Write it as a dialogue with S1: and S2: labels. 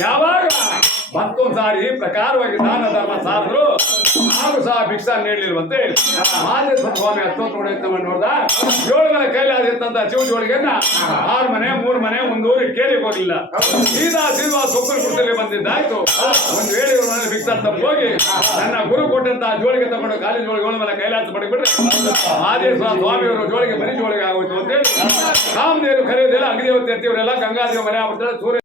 S1: ಯಾವಾಗ? ಮತ್ತೊಂದು ಸಾರಿ ಪ್ರಕಾರವಾಗಿ ದಾನ, ಧರ್ಮ ಸಾರಿದ್ರು ಆಗ ಸಹ ಭಿಕ್ಷಾ ನೀಡಲಿರುವಂತೆ ಆದಿತ್ಯ ಸ್ವಾಮಿ ಹತ್ತೊಂದು ನೋಡ್ದ. ಏಳುಗಳ ಕೈಲಾದಂತ ಜೀವ ಜೋಳಿಗೆಯನ್ನ ಆರು ಮನೆ, ಮೂರು ಮನೆ ಒಂದೂರಿಗೆ ಕೇಳಿ ಹೋಗಿಲ್ಲ ಸೀದಾ ಸೀದಾ ಸುಪ್ರೀಂ ಕೋರ್ಟಲ್ಲಿ ಬಂದಿದ್ದಾಯ್ತು. ಒಂದು ವೇಳೆ ಇವ್ರ ಮನೆ ಭಿಕ್ಷಾ ಹೋಗಿ ನನ್ನ ಗುರು ಕೊಟ್ಟಂತ ಜೋಳಿಗೆ ತಗೊಂಡು ಕಾಲೇಜ್ ಜೋಳಿಗೆ ಮೇಲೆ ಕೈಲಾಸ ಪಡೆದ್ಬಿಟ್ರೆ ಆದೇಶ ಅವರ ಜೋಳಿಗೆ ಮನೆ ಜೋಳಿಗೆ ಆಗೋಯ್ತು ಅಂತೇಳಿ ಕಾಮದೇವರು ಕರೆಯೋದಿಲ್ಲ ಅಗ್ನಿದೇವತೆ ಎತ್ತಿಯವರೆಲ್ಲ ಗಂಗಾದೇವ ಮನೆ ಆಗ್ಬಿಡ್ತಾರೆ ಸೂರ್ಯ